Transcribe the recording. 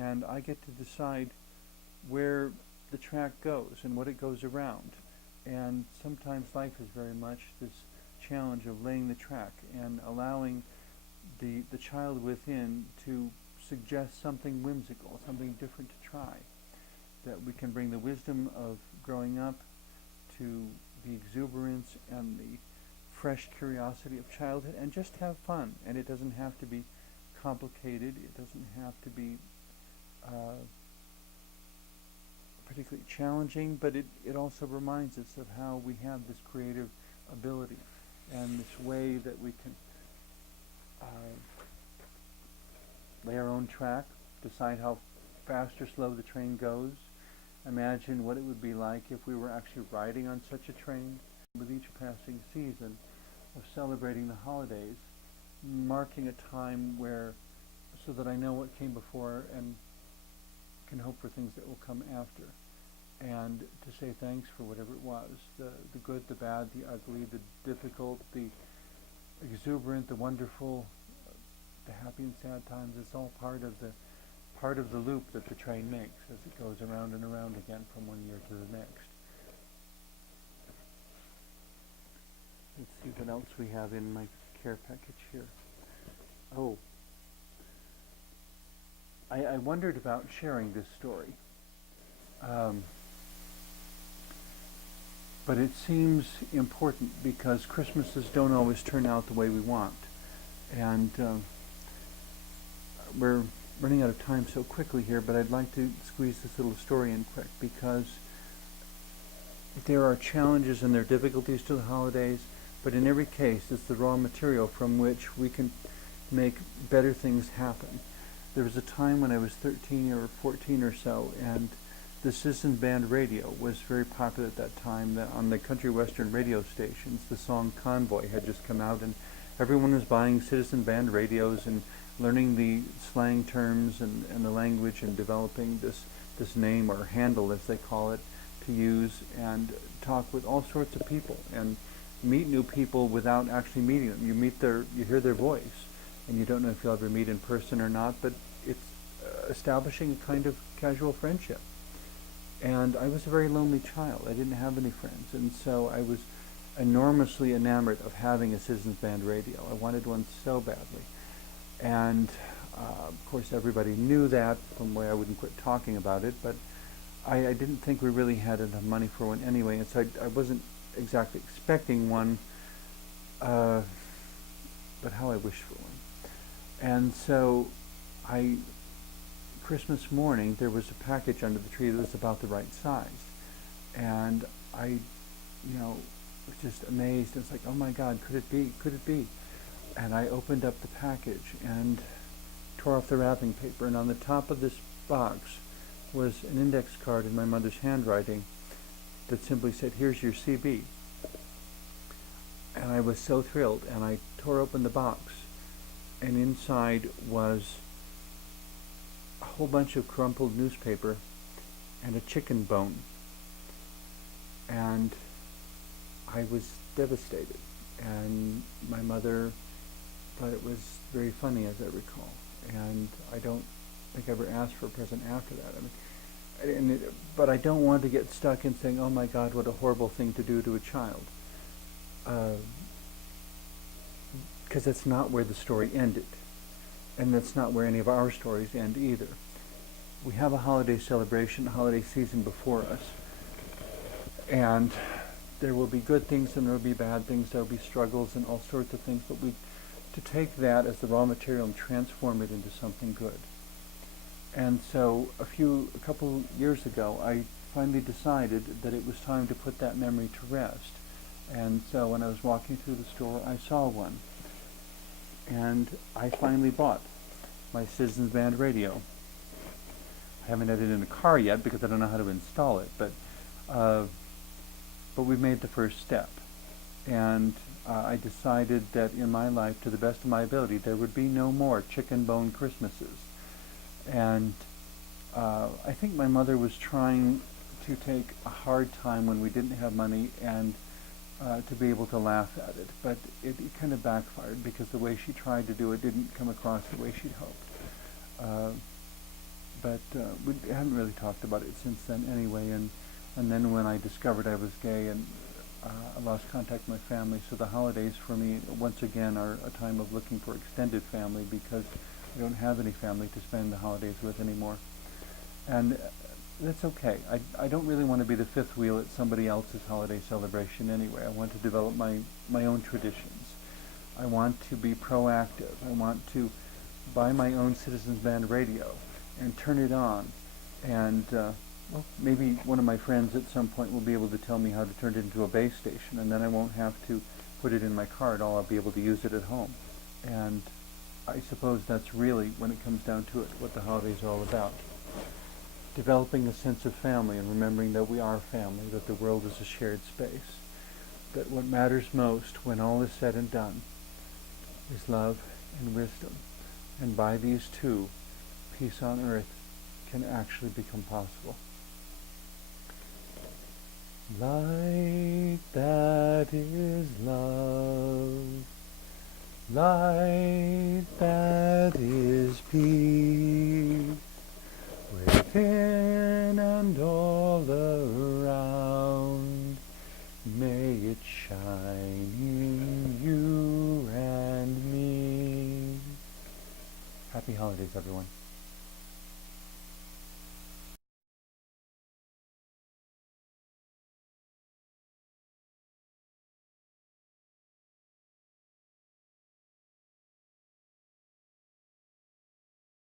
and I get to decide where the track goes and what it goes around. And sometimes life is very much this challenge of laying the track and allowing the child within to suggest something whimsical, something different to try. That we can bring the wisdom of growing up to the exuberance and the fresh curiosity of childhood and just have fun. And it doesn't have to be complicated. It doesn't have to be particularly challenging, but it also reminds us of how we have this creative ability and this way that we can lay our own track, decide how fast or slow the train goes, imagine what it would be like if we were actually riding on such a train. With each passing season of celebrating the holidays, marking a time where, so that I know what came before and can hope for things that will come after, and to say thanks for whatever it was, the good, the bad, the ugly, the difficult, the exuberant, the wonderful, the happy and sad times. It's all part of the loop that the train makes as it goes around and around again from one year to the next. Let's see what else we have in my care package here. Oh, I wondered about sharing this story, but it seems important because Christmases don't always turn out the way we want, and we're running out of time so quickly here, but I'd like to squeeze this little story in quick because there are challenges and there are difficulties to the holidays, but in every case it's the raw material from which we can make better things happen. There was a time when I was 13 or 14 or so, and the Citizen Band radio was very popular at that time. On the country western radio stations, the song Convoy had just come out, and everyone was buying Citizen Band radios and learning the slang terms and the language and developing this name or handle, as they call it, to use and talk with all sorts of people and meet new people without actually meeting them. You hear their voice, and you don't know if you'll ever meet in person or not, but it's establishing a kind of casual friendship. And I was a very lonely child. I didn't have any friends, and so I was enormously enamored of having a Citizens Band radio. I wanted one so badly. And of course everybody knew that, from where I wouldn't quit talking about it, but I didn't think we really had enough money for one anyway, and so I wasn't exactly expecting one, but how I wished for one. And so Christmas morning, there was a package under the tree that was about the right size. And I, was just amazed. It's like, oh my God, could it be? Could it be? And I opened up the package and tore off the wrapping paper. And on the top of this box was an index card in my mother's handwriting that simply said, "Here's your CB." And I was so thrilled. And I tore open the box. And inside was a whole bunch of crumpled newspaper and a chicken bone. And I was devastated. And my mother thought it was very funny, as I recall. And I don't think I ever asked for a present after that. But I don't want to get stuck in saying, oh my God, what a horrible thing to do to a child. Because that's not where the story ended. And that's not where any of our stories end either. We have a holiday celebration, a holiday season before us. And there will be good things and there will be bad things. There will be struggles and all sorts of things. But to take that as the raw material and transform it into something good. And so a couple years ago, I finally decided that it was time to put that memory to rest. And so when I was walking through the store, I saw one. And I finally bought my Citizens Band radio. I haven't had it in a car yet because I don't know how to install it, but we've made the first step. And I decided that in my life, to the best of my ability, there would be no more chicken bone Christmases. And I think my mother was trying to take a hard time when we didn't have money and to be able to laugh at it. But it kind of backfired because the way she tried to do it didn't come across the way she'd hoped. but we haven't really talked about it since then anyway. And then when I discovered I was gay, and I lost contact with my family, so the holidays for me once again are a time of looking for extended family, because I don't have any family to spend the holidays with anymore. And that's okay. I don't really want to be the fifth wheel at somebody else's holiday celebration anyway. I want to develop my own traditions. I want to be proactive. I want to buy my own Citizens Band radio and turn it on. And well, maybe one of my friends at some point will be able to tell me how to turn it into a base station, and then I won't have to put it in my car at all. I'll be able to use it at home. And I suppose that's really, when it comes down to it, what the holidays are all about. Developing a sense of family and remembering that we are family, that the world is a shared space, that what matters most when all is said and done is love and wisdom. And by these two, peace on earth can actually become possible. Light that is love, light that is peace, within and all around, may it shine in you and me. Happy holidays, everyone.